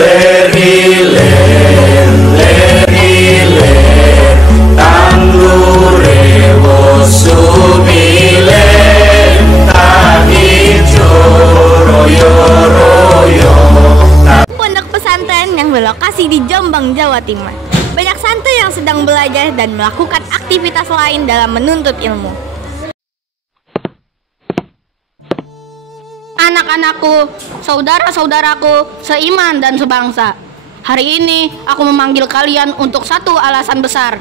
Lerilen, lerilen, tanggure wosubile, tahijo royo-royo. Pondok pesantren yang berlokasi di Jombang, Jawa Timur. Banyak santri yang sedang belajar dan melakukan aktivitas lain dalam menuntut ilmu. Anak-anakku, saudara-saudaraku, seiman dan sebangsa. Hari ini aku memanggil kalian untuk satu alasan besar.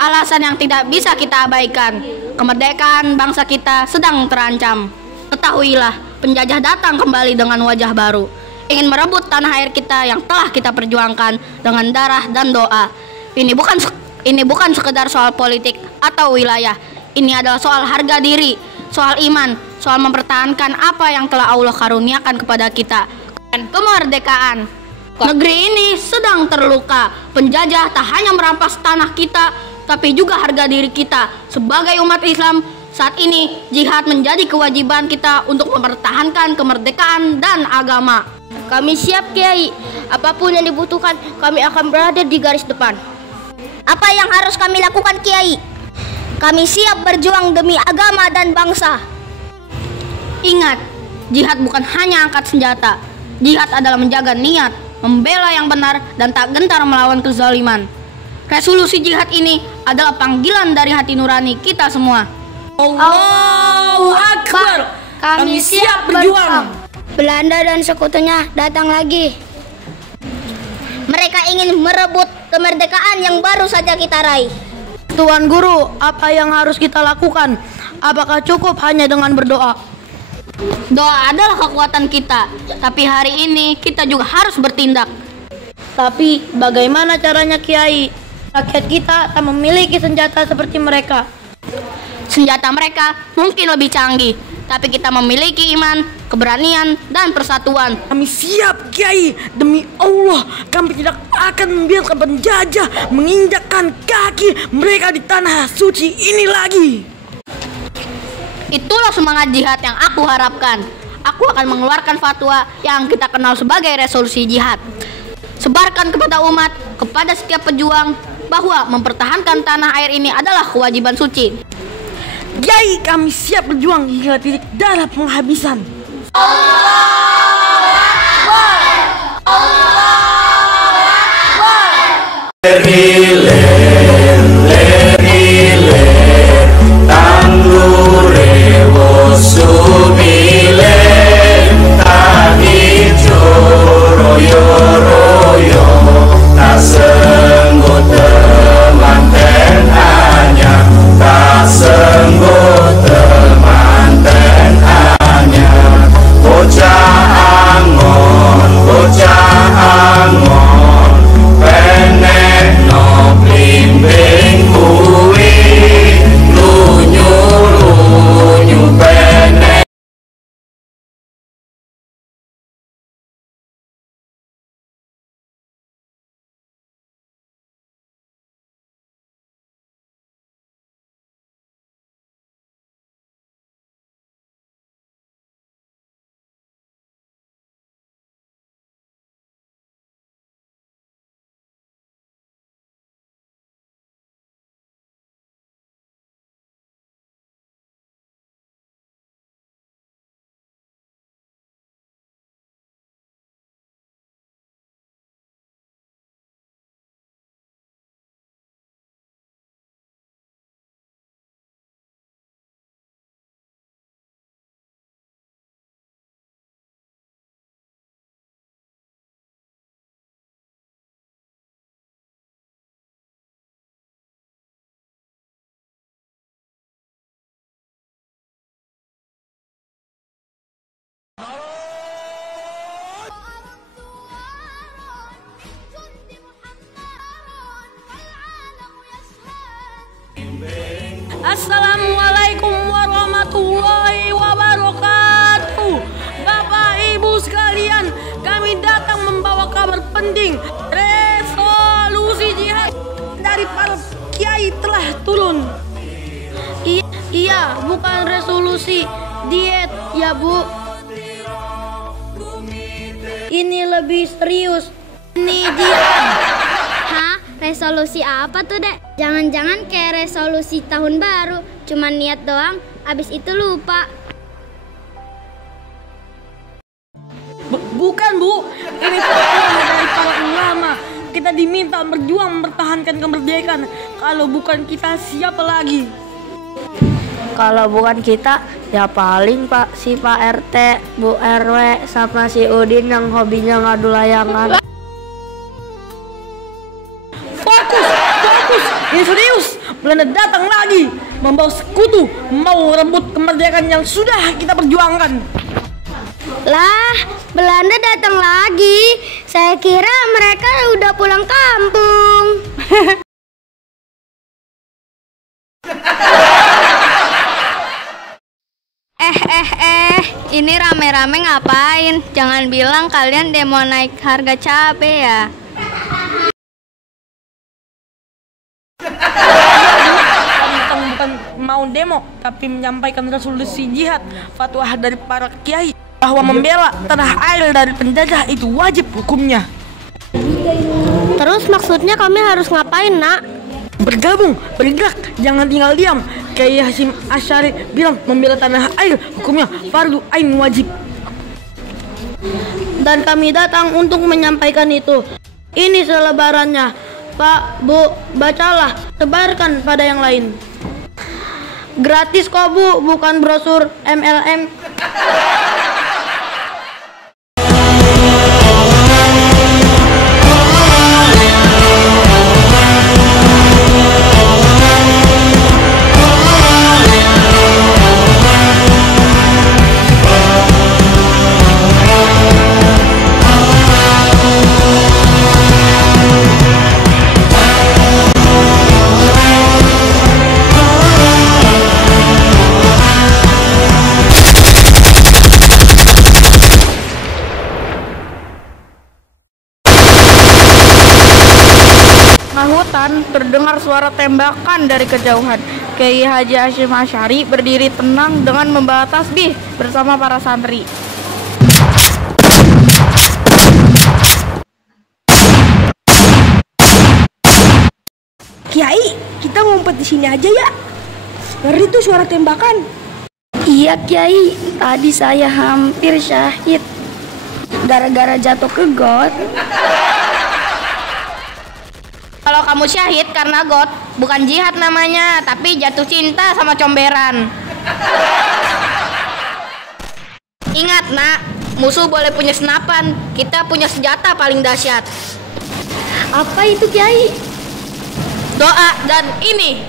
Alasan yang tidak bisa kita abaikan. Kemerdekaan bangsa kita sedang terancam. Ketahuilah, penjajah datang kembali dengan wajah baru. Ingin merebut tanah air kita yang telah kita perjuangkan dengan darah dan doa. Ini bukan sekedar soal politik atau wilayah. Ini adalah soal harga diri, soal iman, soal mempertahankan apa yang telah Allah karuniakan kepada kita. Dan kemerdekaan. Negeri ini sedang terluka. Penjajah tak hanya merampas tanah kita, tapi juga harga diri kita. Sebagai umat Islam, saat ini jihad menjadi kewajiban kita untuk mempertahankan kemerdekaan dan agama. Kami siap, Kiai. Apapun yang dibutuhkan, kami akan berada di garis depan. Apa yang harus kami lakukan, Kiai? Kami siap berjuang demi agama dan bangsa. Ingat, jihad bukan hanya angkat senjata. Jihad adalah menjaga niat, membela yang benar, dan tak gentar melawan kezaliman. Resolusi jihad ini adalah panggilan dari hati nurani kita semua. Allahu Akbar. Kami siap berjuang. Belanda dan sekutunya datang lagi. Mereka ingin merebut kemerdekaan yang baru saja kita raih. Tuan Guru, apa yang harus kita lakukan? Apakah cukup hanya dengan berdoa? Doa adalah kekuatan kita, tapi hari ini kita juga harus bertindak. Tapi bagaimana caranya, Kiai? Rakyat kita tak memiliki senjata seperti mereka. Senjata mereka mungkin lebih canggih, tapi kita memiliki iman, keberanian, dan persatuan. Kami siap, Kiai. Demi Allah, kami tidak akan membiarkan penjajah menginjakkan kaki mereka di tanah suci ini lagi. Itulah semangat jihad yang aku harapkan. Aku akan mengeluarkan fatwa yang kita kenal sebagai resolusi jihad. Sebarkan kepada umat, kepada setiap pejuang, bahwa mempertahankan tanah air ini adalah kewajiban suci. Kiai, kami siap berjuang hingga titik darah penghabisan. Lerilen, lerilen, tanggure wosubile, tahijo royo-royo, tak senggut temanten anyar, tak senggut temanten anyar. Bocah angon, penek no blimbing kuwi, lunyu penek. Assalamualaikum warahmatullahi wabarakatuh. Bapak Ibu sekalian, kami datang membawa kabar penting. Resolusi jihad dari para kiai telah turun. Iya, bukan resolusi diet ya Bu. Ini lebih serius. Ini jihad. Hah? Resolusi apa tuh, Dek? Jangan-jangan kayak resolusi tahun baru, cuman niat doang, abis itu lupa. Bukan, Bu. Ini fatwa dari para ulama. Kita diminta berjuang mempertahankan kemerdekaan. Kalau bukan kita, siapa lagi? Kalau bukan kita, ya paling si Pak RT, Bu RW, sama si Udin yang hobinya ngadu layangan. Fokus. Ini serius. Belanda datang lagi, membawa sekutu, mau rebut kemerdekaan yang sudah kita perjuangkan. Lah, Belanda datang lagi. Saya kira mereka udah pulang kampung. Ini rame-rame ngapain? Jangan bilang kalian demo naik harga cabai ya. Bukan mau demo, tapi menyampaikan resolusi jihad, fatwa dari para kiai bahwa membela tanah air dari penjajah itu wajib hukumnya. Terus maksudnya kami harus ngapain, Nak? Bergabung, bergerak, jangan tinggal diam. Kiai Hasyim Asy'ari bilang membela tanah air hukumnya fardu ain wajib. Dan kami datang untuk menyampaikan itu. Ini selebarannya. Pak, Bu, bacalah, sebarkan pada yang lain. Gratis kok, Bu, bukan brosur MLM. Hutan terdengar suara tembakan dari kejauhan. Kiai Haji Hasyim Asy'ari berdiri tenang dengan membawa tasbih bersama para santri. Kiai, kita ngumpet di sini aja ya. Ngeri tuh suara tembakan. Iya Kiai, tadi saya hampir syahid gara-gara jatuh ke got. Kalau kamu syahid karena got, bukan jihad namanya, tapi jatuh cinta sama comberan. Ingat, Nak, musuh boleh punya senapan, kita punya senjata paling dahsyat. Apa itu, Kiai? Doa dan ini.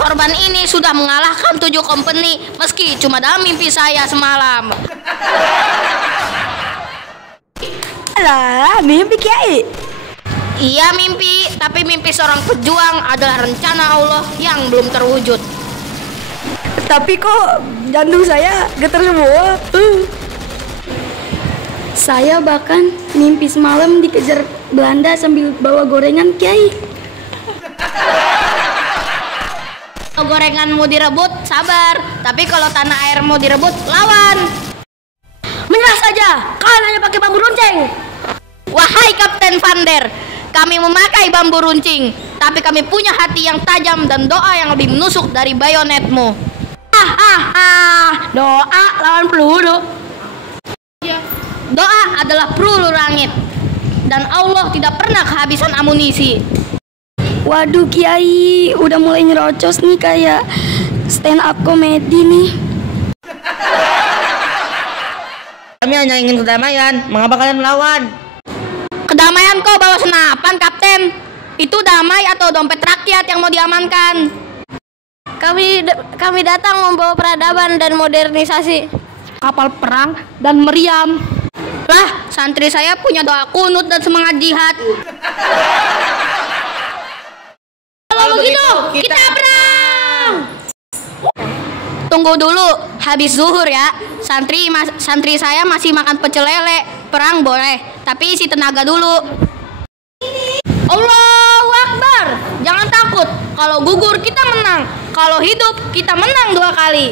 Sorban ini sudah mengalahkan 7 company, meski cuma dalam mimpi saya semalam. Alah, mimpi Kiai. Iya mimpi, tapi mimpi seorang pejuang adalah rencana Allah yang belum terwujud. Tapi kok jantung saya getar semua. Saya bahkan mimpi semalam dikejar Belanda sambil bawa gorengan Kiai. Kalau gorenganmu direbut, sabar. Tapi kalau tanah airmu direbut, lawan. Menyerah saja, kalian hanya pakai bambu runcing. Wahai Kapten Vander, kami memakai bambu runcing, tapi kami punya hati yang tajam dan doa yang lebih menusuk dari bayonetmu. Doa lawan peluru. Doa adalah peluru langit, dan Allah tidak pernah kehabisan amunisi. Waduh Kiai, udah mulai nyerocos nih kayak stand up komedi nih. Kami hanya ingin kedamaian. Mengapa kalian melawan? Kedamaian kok bawa senapan, Kapten? Itu damai atau dompet rakyat yang mau diamankan? Kami datang membawa peradaban dan modernisasi. Kapal perang dan meriam. Lah, santri saya punya doa kunut dan semangat jihad. Kalau begitu, kita perang! Tunggu dulu, habis zuhur ya. Santri saya masih makan pecel lele. Perang boleh, tapi isi tenaga dulu. Allahu Akbar! Jangan takut, kalau gugur kita menang. Kalau hidup, kita menang 2 kali.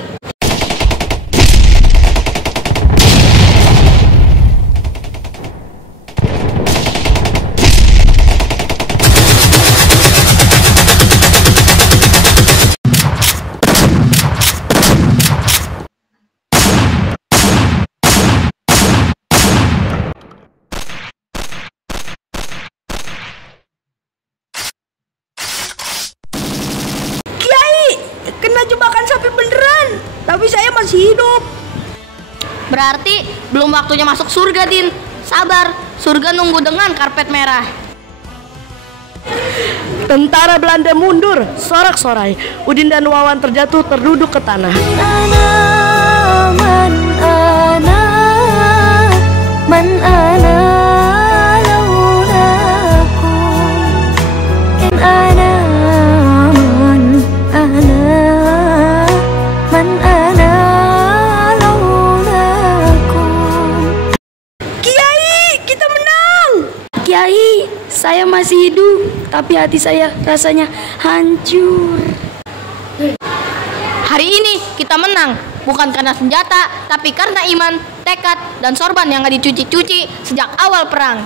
Berarti belum waktunya masuk surga, Din. Sabar, surga nunggu dengan karpet merah. Tentara Belanda mundur, sorak-sorai. Udin dan Wawan terjatuh terduduk ke tanah. Kiai, saya masih hidup, tapi hati saya rasanya hancur. Hari ini kita menang, bukan karena senjata, tapi karena iman, tekad, dan sorban yang gak dicuci-cuci sejak awal perang.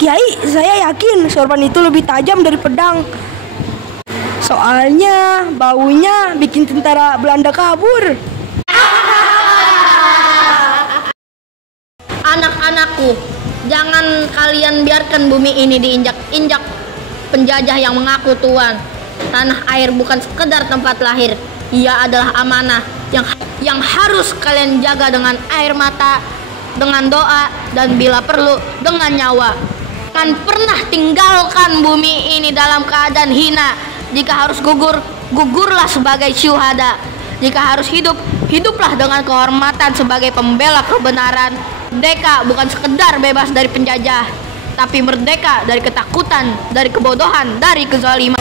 Kiai, saya yakin sorban itu lebih tajam dari pedang. Soalnya baunya bikin tentara Belanda kabur. Anak-anakku, jangan kalian biarkan bumi ini diinjak-injak penjajah yang mengaku tuan. Tanah air bukan sekedar tempat lahir, ia adalah amanah yang harus kalian jaga dengan air mata, dengan doa, dan bila perlu dengan nyawa. Jangan pernah tinggalkan bumi ini dalam keadaan hina. Jika harus gugur, gugurlah sebagai syuhada. Jika harus hidup, hiduplah dengan kehormatan sebagai pembela kebenaran. Merdeka bukan sekedar bebas dari penjajah, tapi merdeka dari ketakutan, dari kebodohan, dari kezaliman.